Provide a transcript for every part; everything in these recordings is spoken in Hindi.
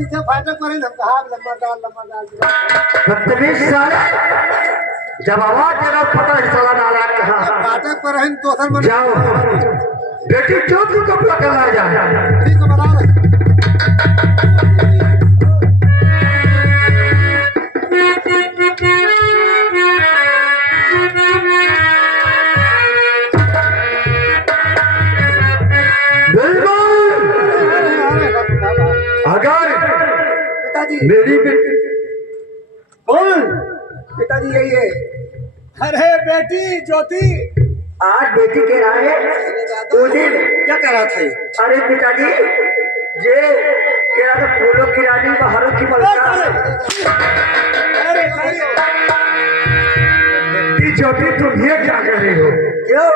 पीछे फाटक पर हम कहा लंबा डाल बदतमीज साले जब आवाज देगा पता ही चला नाला कहाँ फाटक पर हम तो सर जाओ बेटी चौथी कपड़ा करना जाए ठीक है बना अगर पिताजी मेरी बेटी कौन पिताजी यही है अरे बेटी ज्योति आज बेटी के आए दो दिन क्या कह रहा था ये अरे पिताजी ये कह रहा था फूलों की रानी बहारों की मलका ज्योति तुम ये क्या कर रही हो क्यों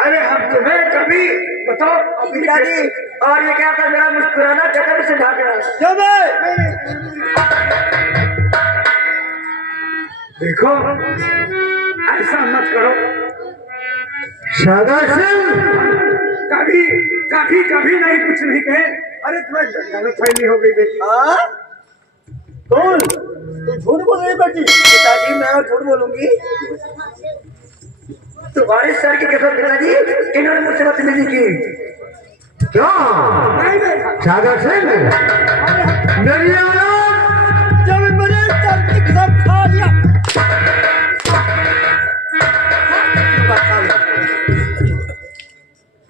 अरे हम तुम्हें कभी बताओ पिताजी और ये क्या था मेरा मुस्कुराना जगह से ढाक रहा देखो ऐसा मत करो शादाब सिंह कभी कभी कभी नहीं कुछ नहीं कहे अरे तुम्हें गलतफहमी हो गई बेटी कौन तू झूठ बोल रही बेटी पिताजी मैं और झूठ बोलूंगी तुम्हारे सर की कसम पिताजी इन्होंने मुझसे बदतमीजी की क्यों शादाब सिंह मेरी औलाद जब मुझे सर की कसम खा लिया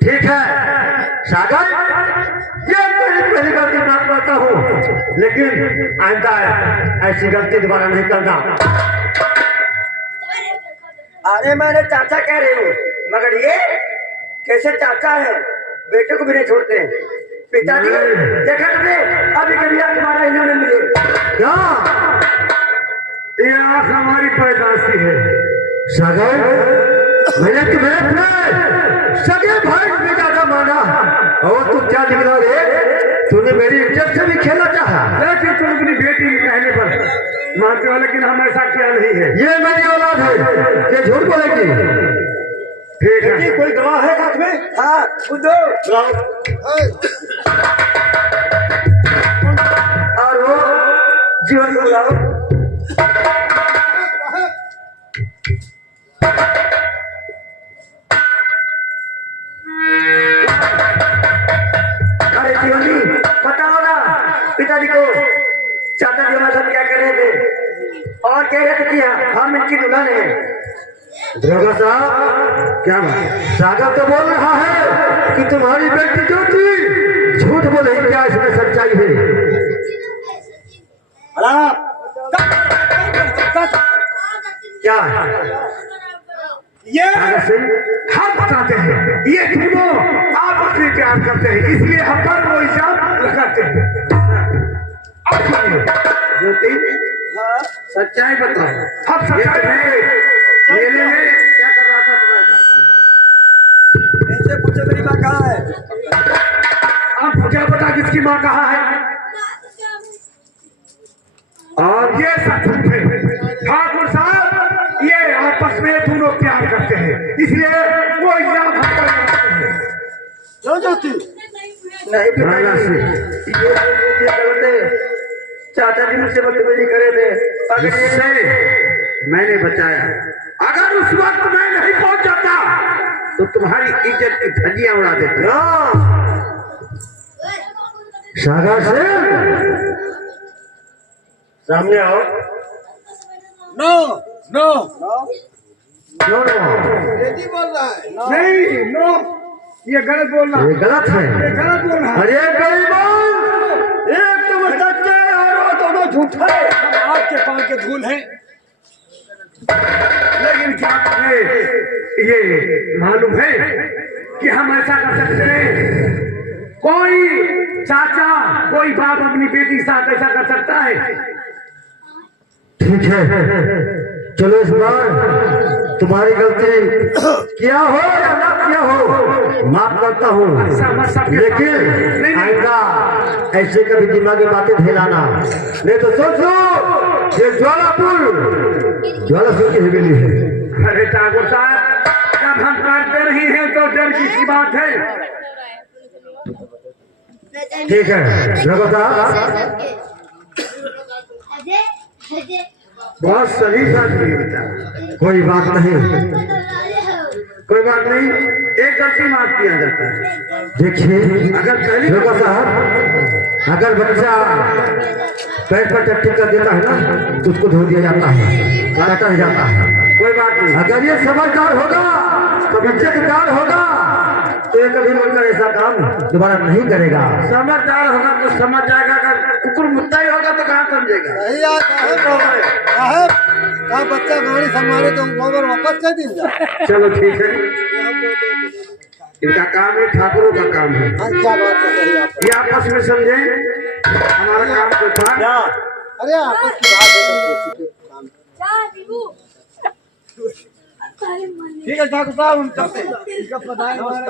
ठीक है सागर ये मेरी पहली गलती माफ करता हूँ लेकिन आइंदा ऐसी गलती दोबारा नहीं करना अरे मैंने चाचा कह रही हूँ मगर ये कैसे चाचा है बेटे को भी नहीं छोड़ते पिताजी देखा तुमने अभी कभी तुम्हारा इन्होंने मिले क्या ये आँख हमारी पैदाशी है सागर मैंने तुम्हें अपने सगे भाई में ज्यादा माना और तू क्या निकला रे तूने मेरी इज्जत से भी खेला चाहा लेकिन तुम अपनी बेटी के कहने पर मानते हो लेकिन हम ऐसा किया नहीं है ये मेरी औलाद है ये झूठ बोलेगी ठीक है कोई गवाह है साथ में हाँ बुद्धू और वो जीवन को लाओ अरे जीवन जी बताओ ना पिताजी को चाचा जी हमारे साथ क्या कर रहे थे और कह रहे थे कि हम इनकी दुल्हन है दरोगा साहब क्या बात सागर तो बोल रहा है कि तुम्हारी बेटी जो थी झूठ बोले क्या इसमें सच्चाई है क्या ये हम बताते हैं ये दोनों आपस में प्यार करते हैं इसलिए हम पर वो इल्जाम लगाते हैं अब सुनिए ज्योति सच्चाई बताओ हम सच्चाई मेले में क्या कर रहा था तुम्हारे ऐसे पूछो मेरी माँ कहाँ है अब मुझे पता किसकी माँ कहाँ है और ये सब झूठ है ठाकुर साहब ये आपस में दोनों प्यार करते हैं इसलिए वो इल्जाम हम पर लगाते हैं क्यों ज्योति नहीं पिताजी ये गलत है चाचा जी मुझसे बदतमीजी करे थे अगर ये मैंने बचाया अगर उस वक्त मैं नहीं पहुंच जाता तो तुम्हारी इज्जत की धज्जियां उड़ा देता शाबाश सामने आओ नो नो नो नो बेटी बोल रहा है नहीं नो ये गलत बोल रहा है ये गलत है ये गलत बोल रहा है अरे बेईमान एक तुम सच्चे और दोनों झूठे आग के पांव के धूल है लेकिन क्या तुम्हें ये मालूम है कि हम ऐसा कर सकते हैं कोई चाचा कोई बाप अपनी बेटी के साथ ऐसा कर सकता है ठीक है चलो इस बार तुम्हारी गलती क्या हो या ना क्या हो माफ करता हूँ लेकिन आइंदा ऐसे कभी दिमागी बातें फैलाना नहीं तो सोचो ये ज्वालापुर की हवेली है अरे ठाकुर साहब जब हम काटते नहीं हैं तो डर किसी बात है ठीक है रघु साहब बहुत सही बात हुई बेटा। कोई बात नहीं। कोई बात नहीं, एक गलती माफ किया जाता है। देखिए अगर पहली देखो साहब, अगर बच्चा पैर पर टट्टी कर देता है ना तो उसको धो दिया जाता है, काटा जाता है। कोई बात नहीं, अगर ये समझदार होगा तो इज्जतदार होगा तो ये कभी मिलकर ऐसा काम दोबारा नहीं करेगा। समझदार होगा तो समझ जाएगा, अगर कुकुर मुत्ता ही होगा तो कहाँ समझेगा। साहब का बच्चा गाड़ी संभाले तो गोबर वापस कर दीजिए। चलो ठीक है, इनका काम है, ठाकुरों का काम है। क्या बात है, सही आप। ये आपस में समझे, हमारा काम तो था। अरे आपस की बात है तो काम। ठीक है ठाकुर साहब, हम चलते हैं। इसका पता है हमारा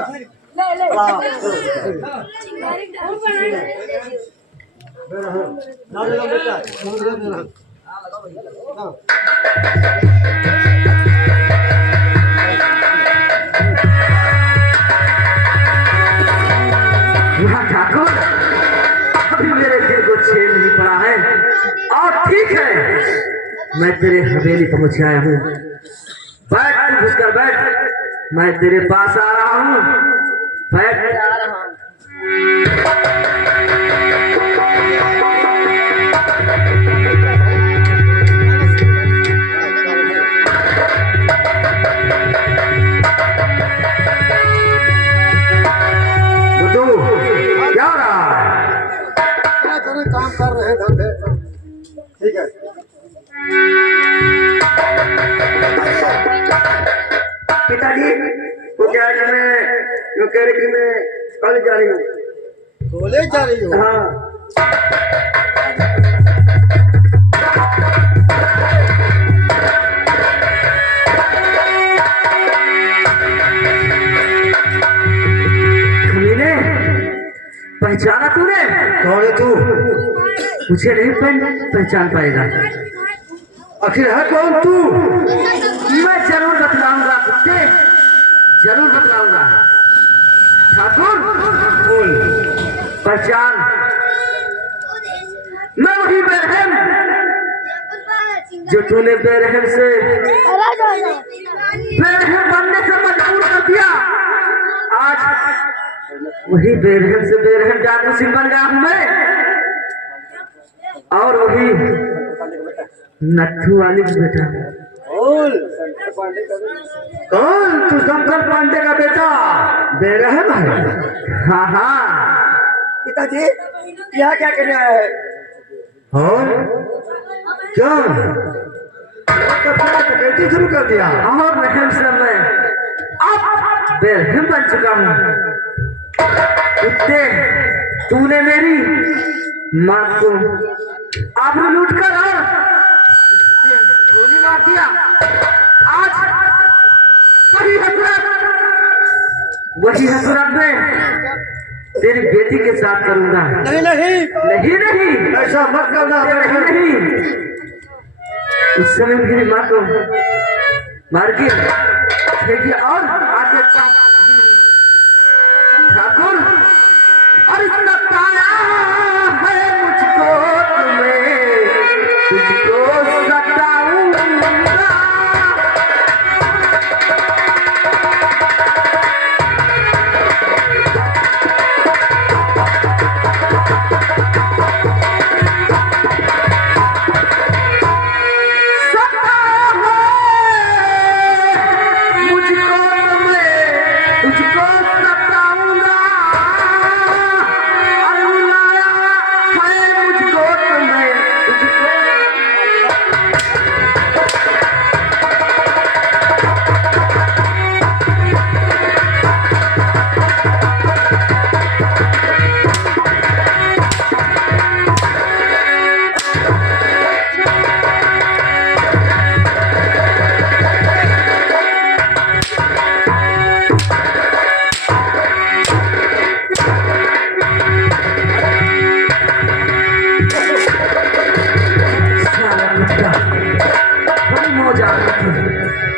ठाकुर, अभी मेरे दिल को चैन नहीं पड़ा है। और ठीक है, मैं तेरे हवेली पहुंच आया हूँ। बैठ, तू घुसकर बैठ, मैं तेरे पास आ रहा हूँ। बैठ। बुद्धू, क्या हो रहा है? क्या करें, काम कर रहे हैं धंधे। ठीक है पिताजी, वो क्या है कि मैं जो कह रही थी, मैं कॉलेज जा रही हूँ। कॉलेज जा रही हो? हाँ, खमीने, पहचाना तूने? कौन है तू? मुझे नहीं पहचान पाएगा। आखिर है कौन तू? मैं जरूर बतलाऊंगा कुत्ते, जरूर बतलाऊंगा। ठाकुर, बोल, पहचान। मैं वही बेरहम जो तूने बेरहम से बेरहम बनने से मजबूर कर दिया। आज वही बेरहम से बेरहम जादू सिंह बन गया हूं मैं। और वही नट्ठू वाली बेटा। कौन? कौन? तू शंकर पांडे का बेटा बेरहम है? हाँ हाँ। पिताजी, यहाँ क्या करने आया है? और क्या डकैती शुरू कर दिया? और रहम से मैं अब बेरहम बन चुका हूँ। कुत्ते, तूने मेरी माँ को आबरू लूट कर और गोली मार दिया। आज वही हसरत में तेरी बेटी के साथ करूंगा। नहीं नहीं, नहीं नहीं, ऐसा मत करना। नहीं नहीं, उस समय मेरी माँ को मार के फेंकी और आगे ठाकुर, और इतना ताया है मुझको तुम्हें, तुझको सताऊंगा।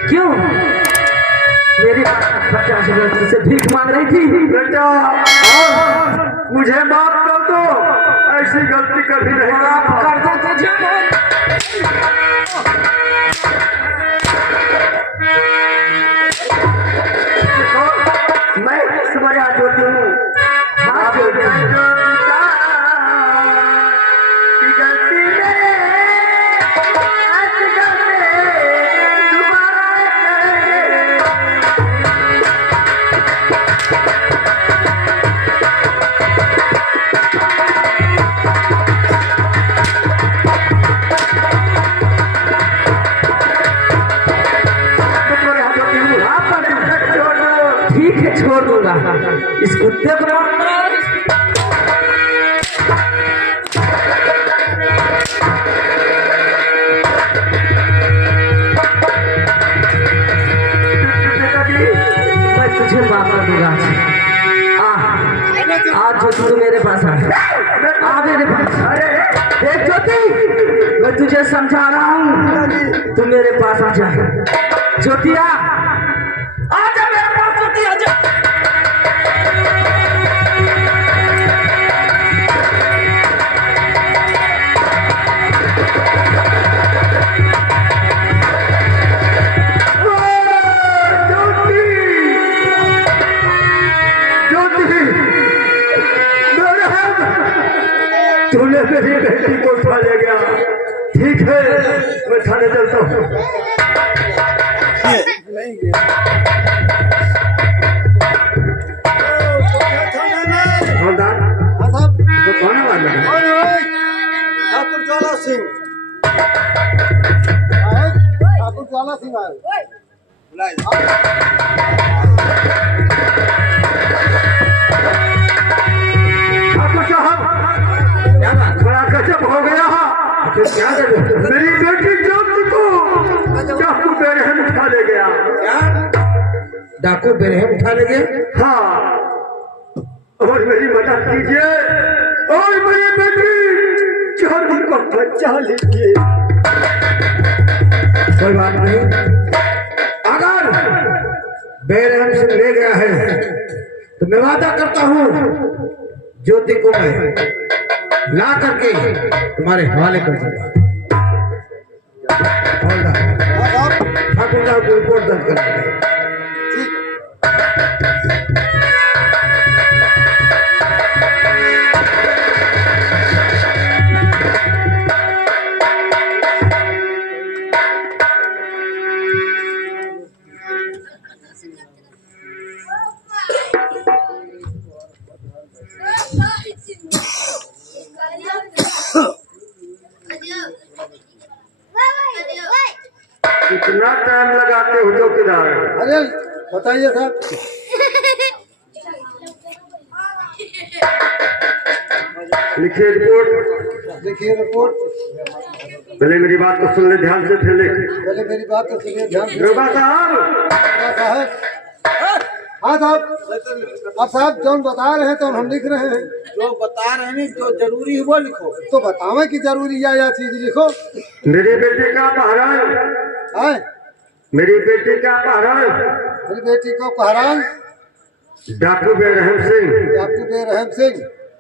क्यों? मेरी बच्चा से भीख मांग रही थी। बेटा, मुझे माफ कर दो। ऐसी गलती कभी नहीं माफ कर दो तुझे मैं तुम्हारे हाथ जोड़ती हूँ, हाथ जोड़ती हूँ। ठीक है छोड़ दूंगा इस कुत्ते को मैं तुझे माफ कर दूंगा आज जो तू मेरे पास आ मेरे पास देख ज्योति मैं तुझे समझा रहा हूँ तू मेरे पास आ जा ज्योतिया आजा मेरे पास ज्योति आजा तूने मेरी बेटी को उठा ले गया। ठीक है मैं थाने चलता हूँ। हवलदार हाँ साहब, तो कौन आवाज लगा? कौन है? ठाकुर ज्वाला सिंह। ठाकुर ज्वाला सिंह आए। ठाकुर साहब क्या बात बड़ा गजब हो गया। क्या कर मेरी बेटी ज्योति को चाकू बेरहम उठा ले गया। डाकू बेरहम उठा ले गए हाँ और मेरी मदद कीजिए और मेरी बेटी ज्योति को बचा लीजिए। कोई बात नहीं अगर बेरहम से ले गया है तो मैं वादा करता हूँ ज्योति को मैं ला करके तुम्हारे हवाले कर दूंगा। हाँ साहब, ठाकुर साहब को रिपोर्ट दर्ज कर ठीक है। कितना टाइम लगाते हो चौकीदार? अरे बताइए साहब। लिखिए रिपोर्ट। देखिए रिपोर्ट। पहले मेरी बात को सुन ले ध्यान से, फिर लिख। पहले मेरी बात को सुनिए ध्यान से। दरोगा साहब साहब, हाँ साहब, अब साहब जो बता रहे हैं तो हम लिख रहे हैं। जो बता रहे हैं जो जरूरी है वो लिखो। तो बतावे की जरूरी है या चीज लिखो। मेरी बेटी का अपहरण, है मेरी बेटी का अपहरण मेरी बेटी को कहरान डाकू बेरहम सिंह डाकू बेरहम सिंह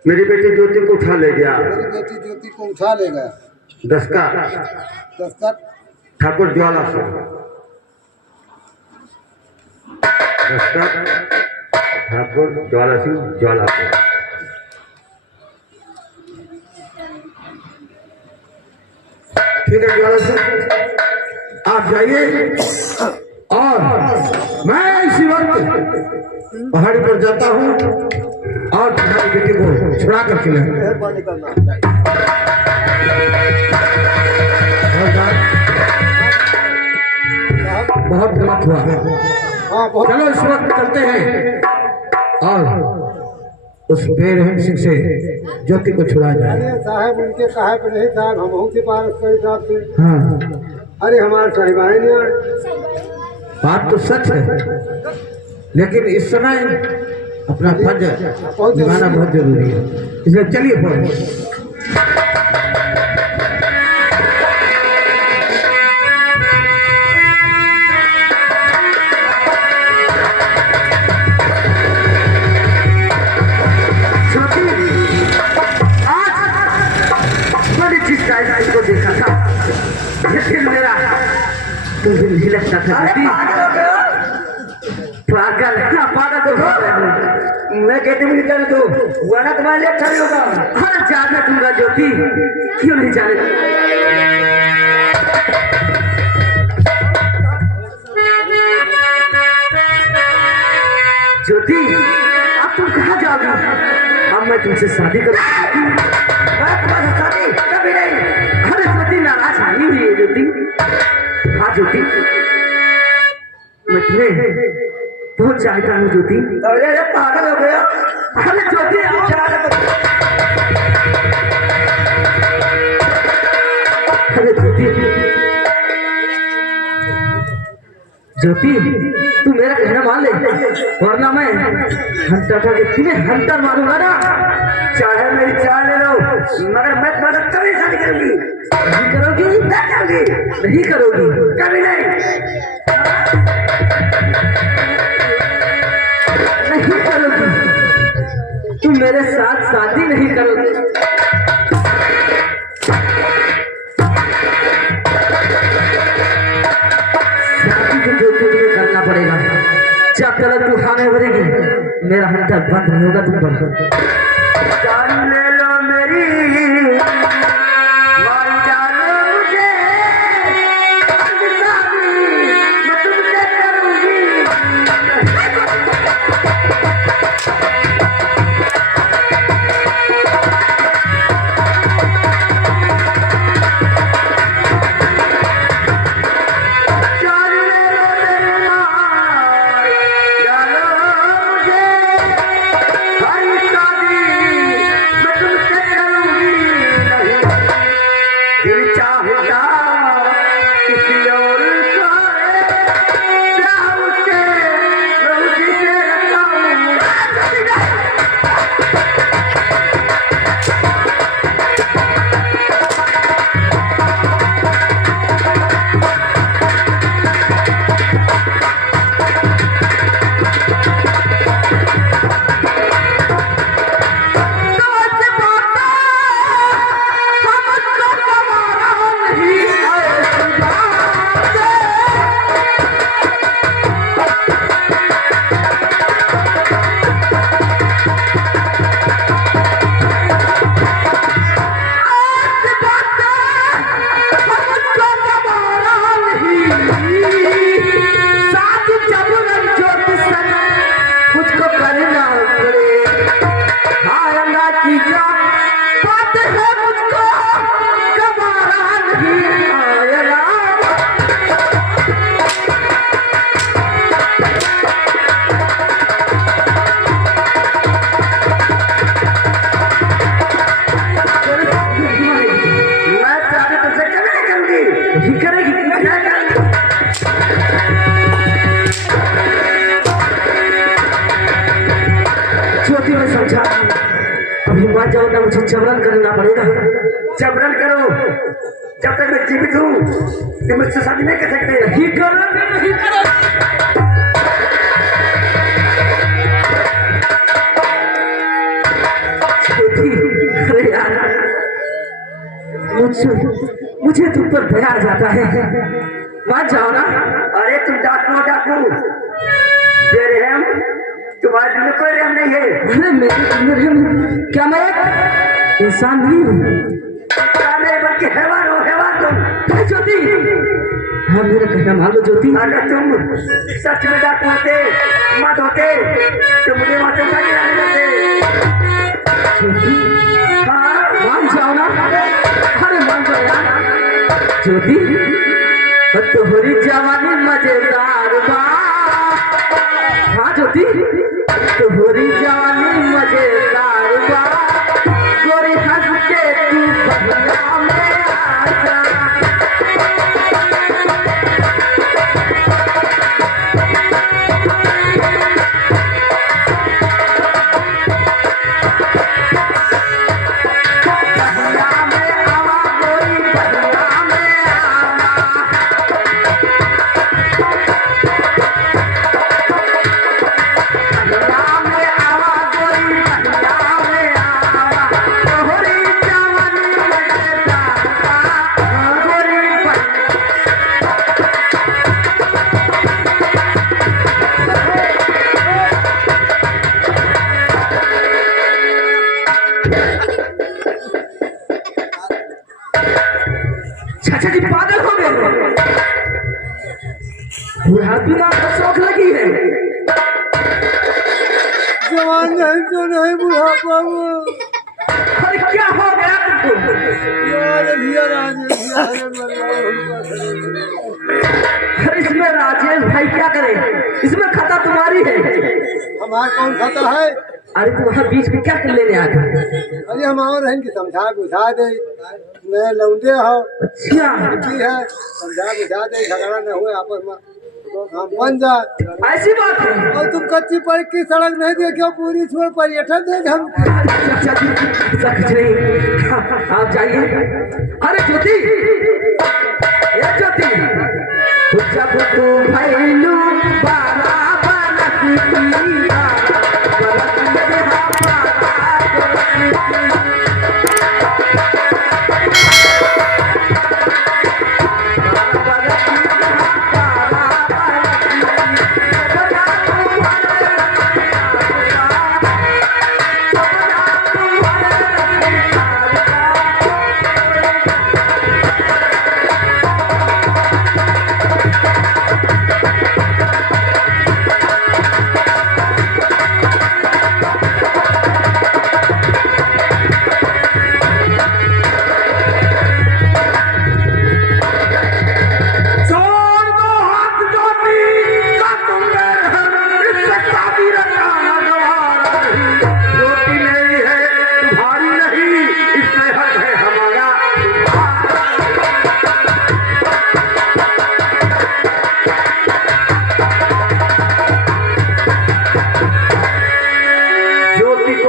मेरी बेटी ज्योति को उठा ले गया। मेरी बेटी ज्योति को उठा ले गया। दस्खत दस्तखत ठाकुर ज्वाला सिंह। दस्खत ठाकुर ज्वाला सिंह ज्वाला सिंह। ठीक है ज्वाला सिंह आप जाइए और मैं इसी वक्त पहाड़ी पर जाता हूँ और तुम्हारी बेटी को छुड़ा करके लाऊंगा। मेहरबानी करना। बहुत गलत हुआ। हाँ बहुत। चलो इस वक्त चलते हैं और उस बेरहम सिंह से ज्योति को छुड़ा जाए। अरे साहब उनके कहा पे नहीं साहब, हम बहुत सिफारिश के हिसाब से। हाँ अरे हमारे साहिबाई नहीं आए। बात तो सच है लेकिन इस समय अपना फर्ज निभाना बहुत जरूरी है, इसलिए चलिए पढ़ो। था अरे ज्योति। पागल हो गए हो? पागल क्या पागल तो हो गए हो। मैं कहती हूँ निकल दो वरना तुम्हारे लिए अच्छा नहीं होगा। हर जाने दूंगा ज्योति, क्यों नहीं जाने दूंगा। ज्योति अब तुम कहाँ जाओगी? अब मैं तुमसे शादी करूंगी। मैं तुम्हारी शादी कभी नहीं। अरे ज्योति नाराज आई हुई है ज्योति। हाँ ज्योति, मैं तुम्हें बहुत चाहता हूँ ज्योति। अरे अरे पागल हो गए हो? अरे ज्योति आओ। अरे ज्योति, ज्योति तू मेरा कहना मान ले, वरना मैं हंटर के तुम्हें हंटर मारूंगा ना। चाहे मेरी जान ले लो मगर मैं तुम्हारा कभी शादी करूंगी। नहीं करोगी? नहीं करूंगी। नहीं करोगी? कभी नहीं। नहीं करोगी? तुम मेरे साथ शादी नहीं करोगी? शादी तो जो तुम्हें करना पड़ेगा। जब तक तू खाने भरेगी मेरा हंटर बंद नहीं होगा। तुम बंद जान ले लो मेरी मान जानो मुझे शादी मैं तुमसे करूंगी। जान ले लो मेरी मान जानो मुझे भाई शादी मैं तुमसे करूंगी नहीं। दिल चाहता किसी और का है, प्यार से मैं उसी से रखा हूँ। मुझको करना पड़े आएगा की क्या बात है, मुझको कबारा नहीं आएगा। मैं शादी तुमसे कभी नहीं करूंगी। नहीं करेगी? नहीं करूंगी। ज्योति मैं समझा, अभी मान जाओ ना, मुझे जबरन करना पड़ेगा। जबरन करो जब तक मैं जीवित हूँ तुम मुझसे शादी नहीं कर सकते। नहीं करोगे? नहीं करोगे? ज्योति अरे यार, मुझे तुम पर दया आ जाता है। मान जाओ ना। अरे तुम डाकू डाकू बेरहम, तुम्हारे दिल में कोई रहम नहीं है। अरे मेरे क्या मैं एक इंसान नहीं हूँ? क्या नहीं बल्कि हैवान हो, हैवान तुम। अरे ज्योति, हाँ मेरा कहना मान लो ज्योति। अगर तुम सच में डाकू होते मत होते तो मुझे वहां चौका गिराने देते। ज्योति हाँ मान जाओ ना। अरे मान जाओ यार। ज्योति तोहरी जवानी मजेदार बा। हाँ ज्योति तोहरी जवानी मजेदार बा। गोरी हंस के तू बहिया में आ जा। बहिया में आवा गोरी, बहिया में आ बिना शौक लगी है। जवान नहीं तो नहीं बुढ़ापा में। अरे क्या हो गया तुमको? यार भैया राजेश अरे इसमें राजेश भाई क्या करे? इसमें खता तुम्हारी है। हमारा कौन खाता है? अरे तू वहाँ बीच में क्या कर लेने आया? अरे हम और हैं कि समझा बुझा दे, मैं लौंडे हो अच्छा की है, समझा बुझा दे, झगड़ा न हुए आपस में, हम बन जाए। ऐसी बात है। और तुम कच्ची पड़क की सड़क नहीं देखो, पूरी छोड़ पर्यटन देख हम। अच्छा जी, ऐसा कुछ नहीं, आप जाइए। अरे ज्योति, ये ज्योति, जब तू भैलू बारा बालक पीला, बरस में हमारा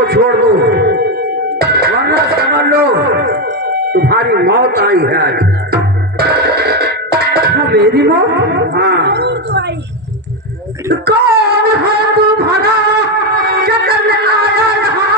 छोड़ दो, वरना समझ लो तुम्हारी मौत आई है आज। हाँ, मेरी मौत? हाँ। कौन है तुम्हारा क्या करने आया यहाँ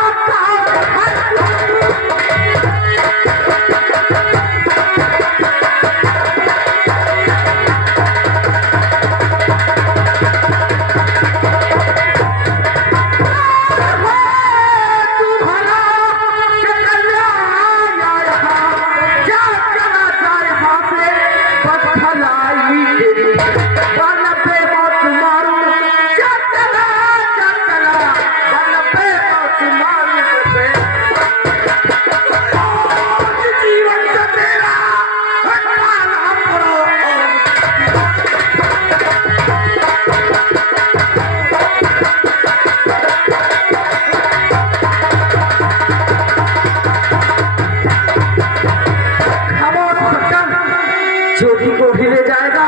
ज्योति को भी ले जाएगा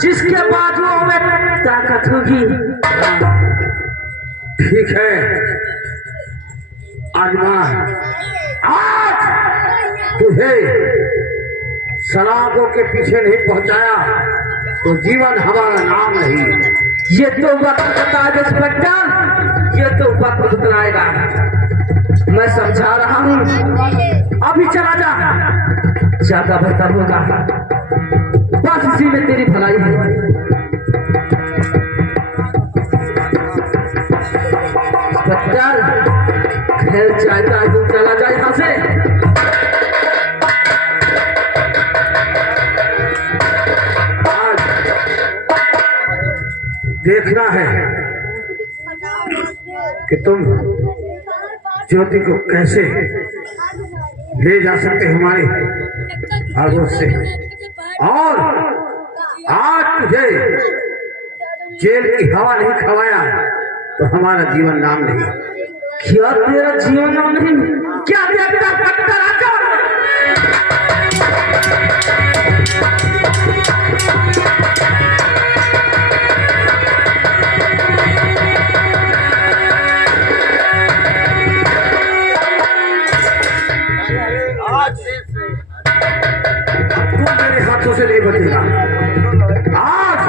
जिसके बाजुओं में ताकत होगी। ठीक है आजमान, आज तुझे शराबों के पीछे नहीं पहुंचाया तो जीवन हमारा नाम नहीं। ये तो वक्त बताएगा इंस्पेक्टर, ये तो वक्त बतलाएगा। मैं समझा रहा हूँ, अभी चला जा, ज्यादा बेहतर होगा। बस इसी में तेरी भलाई है। बच्चा खेल चाहता है तो चला जाए यहाँ से। आज देखना है कि तुम ज्योति को कैसे ले जा सकते हमारे आगोश से। और आज तुझे जेल की हवा नहीं खवाया तो हमारा जीवन नाम नहीं। क्या तेरा जीवन नाम नहीं? क्या तेरा पत्थर तुम मेरे हाथों से नहीं बचेगा। आज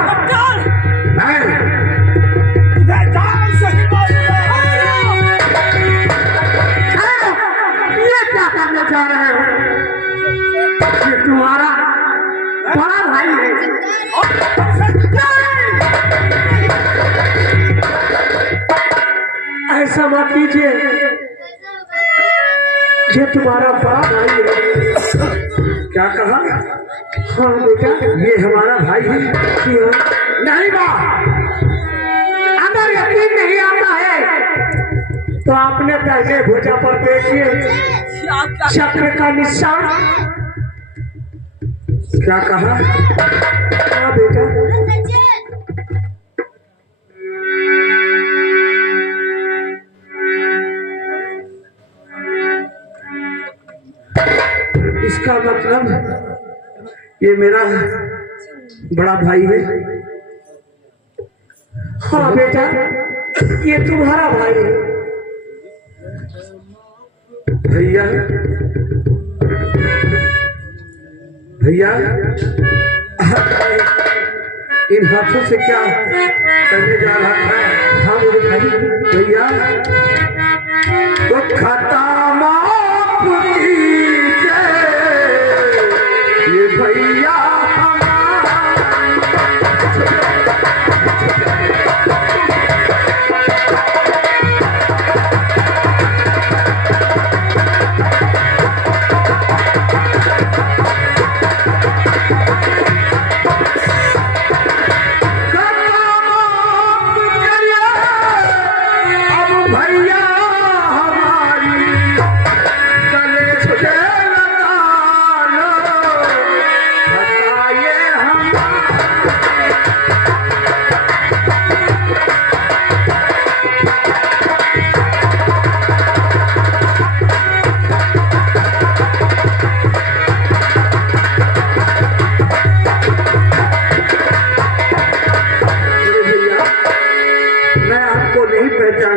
मैं ये क्या करने जा रहे हो? ये तुम्हारा बड़ा भाई है। ऐसा मत कीजिए, ये तुम्हारा बड़ा भाई है। क्या कहा? हाँ बेटा, ये हमारा भाई है। नहीं माँ, अगर यकीन नहीं आता है तो आपने पहले भुजा पर देखिए चक्र का निशान। क्या कहा? हाँ बेटा, इसका मतलब ये मेरा बड़ा भाई है। हाँ बेटा, ये तुम्हारा भाई है। भैया भैया, इन हाथों से क्या करने जा रहा था? हाँ मेरे भाई। भैया तो खाता माफ कीजिए, ये भैया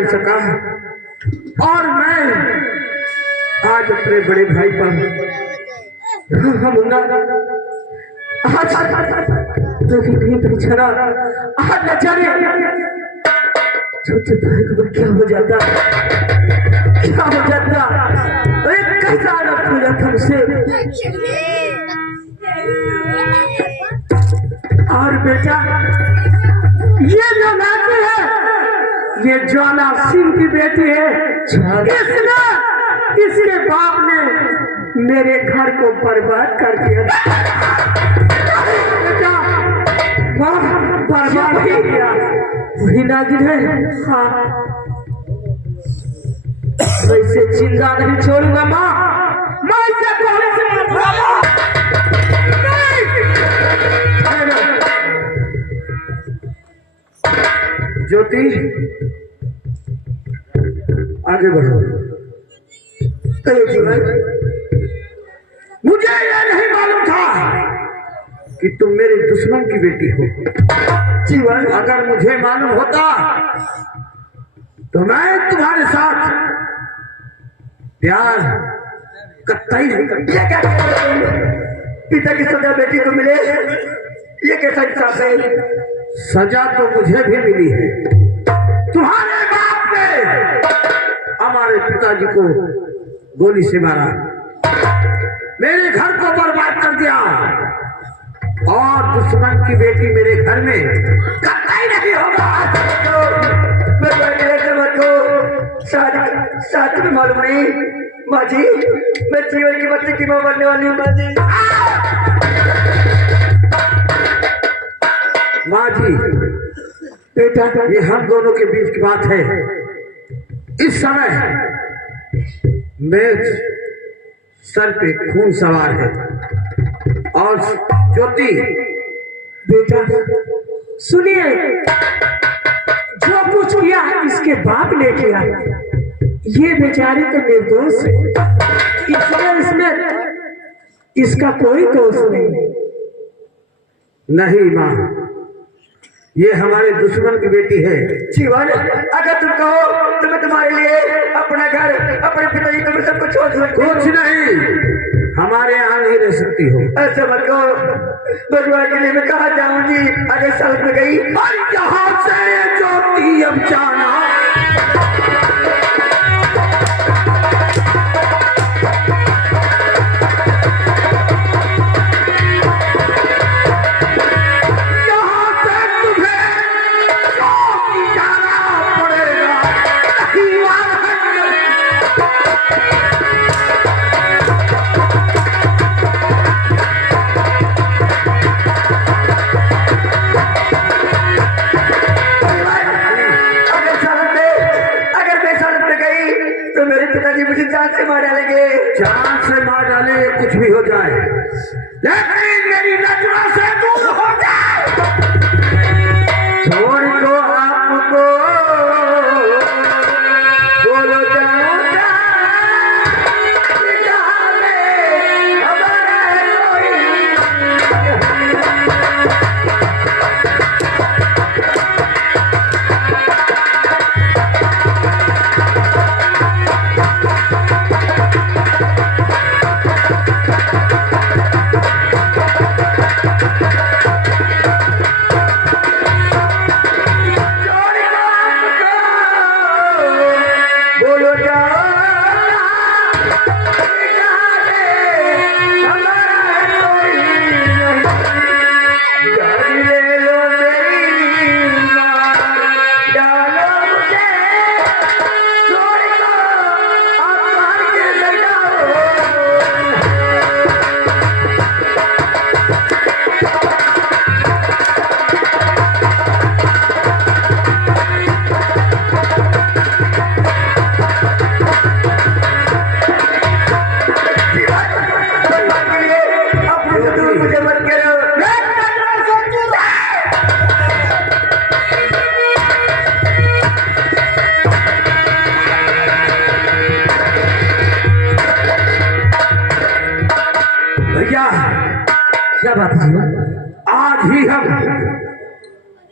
सका, और मैं आज अपने बड़े भाई पर आज न जाने छोटे भाई को क्या हो जाता, क्या हो जाता, कैसा अलग हो जाता मुझसे। और बेटा, ये जो नाती है, ये ज्वाला सिंह की बेटी है। इसके बाप ने मेरे घर को बर्बाद कर दिया, बर्बाद कर दिया। वही नागिन है। हाँ, वैसे जिंदा नहीं छोड़ूंगा माँ, मैं इसे पहले से ज्योति, आगे बढ़ो। मुझे यह नहीं मालूम था कि तुम मेरे दुश्मन की बेटी हो। जीवन, अगर मुझे मालूम होता तो मैं तुम्हारे साथ प्यार कतई नहीं करता। पिता की सजा बेटी को मिले, ये कैसा इंसाफ है? सजा तो मुझे भी मिली है। तुम्हारे बाप ने हमारे पिताजी को गोली से मारा, मेरे घर को बर्बाद कर दिया, और दुश्मन की बेटी मेरे घर में कतई नहीं होगा। शादी में मालूम नहीं माँ जी, मैं जीवन की बच्चे की माँ बनने वाली हूँ माँ जी। माँ जी, बेटा, ये हम दोनों के बीच की बात है। इस समय मेरे सर पे खून सवार है, और ज्योति बेटा सुनिए, जो कुछ किया है इसके बाप ने किया, ये बेचारी तो निर्दोष है, इसमें इसका कोई दोष नहीं माँ, ये हमारे दुश्मन की बेटी है। जीवन, अगर तुम कहो तो मैं तुम्हारे लिए अपना घर, अपने पिताजी को सब कुछ छोड़ सकती हूँ। कुछ नहीं, हमारे यहाँ नहीं रह सकती हो। ऐसे मत कहो, भगवान के लिए मैं कहाँ जाऊंगी? अगर साल में गई और यहाँ से ज्योति अब जाना।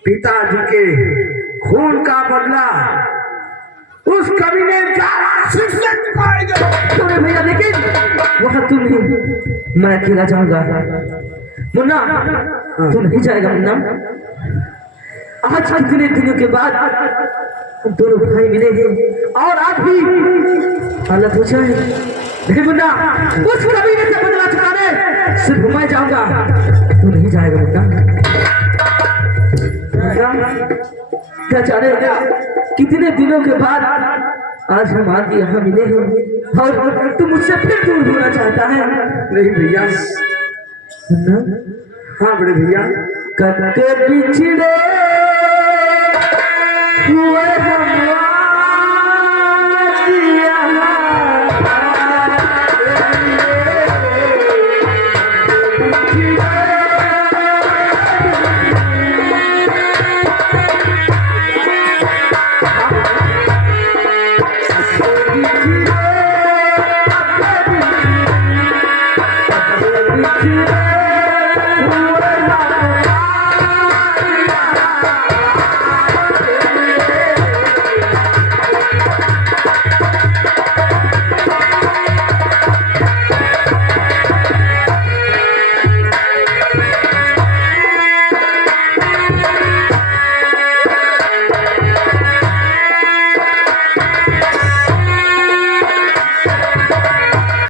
पिताजी के खून का बदला उस कवि ने छोड़े भैया, लेकिन वहाँ तुम नहीं, मैं अकेला जाऊंगा। मुन्ना तू नहीं जाएगा मुन्ना। आज कितने दिनों के बाद हम दोनों भाई मिले हैं और आज भी हालत हो जाए। नहीं मुन्ना, उस कवि ने से बदला चुकाने सिर्फ मैं जाऊंगा, तू नहीं जाएगा मुन्ना। क्या जाने कितने दिनों के बाद आज हम आगे यहाँ मिले हैं और तू मुझसे फिर दूर होना चाहता है। नहीं भैया। हाँ बड़े भैया। कब बिछड़े हुए हम Yeah.